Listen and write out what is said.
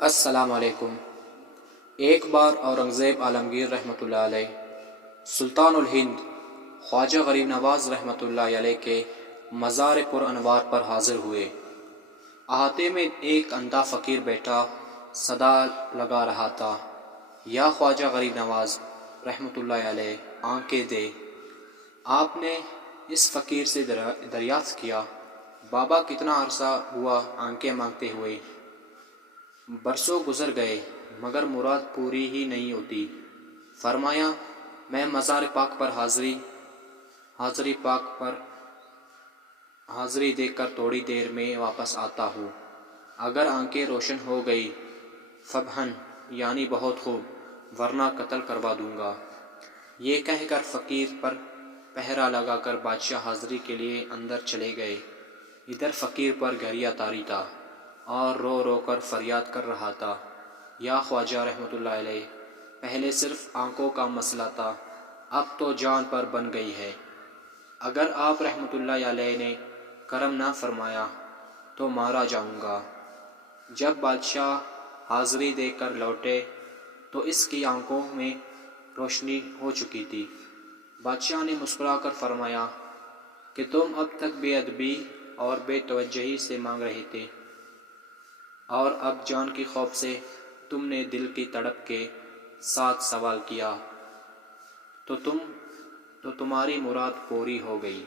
السلام علیکم۔ ایک بار اورنگزیب عالمگیر رحمۃ اللہ علیہ سلطان الہند خواجہ غریب نواز رحمۃ اللہ علیہ کے مزار پر انوار پر حاضر ہوئے۔ احاطے میں ایک اندھا فقیر بیٹھا صدا لگا رہا تھا، یا خواجہ غریب نواز رحمۃ اللہ علیہ آنکھیں دے۔ آپ نے اس فقیر سے دریافت کیا، بابا کتنا عرصہ ہوا آنکھیں مانگتے ہوئے؟ برسوں گزر گئے مگر مراد پوری ہی نہیں ہوتی۔ فرمایا، میں مزار پاک پر حاضری دے کر تھوڑی دیر میں واپس آتا ہوں۔ اگر آنکھیں روشن ہو گئی فبہن یعنی بہت خوب، ورنہ قتل کروا دوں گا۔ یہ کہہ کر فقیر پر پہرا لگا کر بادشاہ حاضری کے لیے اندر چلے گئے۔ ادھر فقیر پر گھریہ طاری تھا اور رو رو کر فریاد کر رہا تھا، یا خواجہ رحمۃ اللہ علیہ، پہلے صرف آنکھوں کا مسئلہ تھا، اب تو جان پر بن گئی ہے۔ اگر آپ رحمۃ اللہ علیہ نے کرم نہ فرمایا تو مارا جاؤں گا۔ جب بادشاہ حاضری دے کر لوٹے تو اس کی آنکھوں میں روشنی ہو چکی تھی۔ بادشاہ نے مسکرا کر فرمایا کہ تم اب تک بے ادبی اور بے توجہی سے مانگ رہے تھے، اور اب جان کی خوف سے تم نے دل کی تڑپ کے ساتھ سوال کیا تو تمہاری مراد پوری ہو گئی۔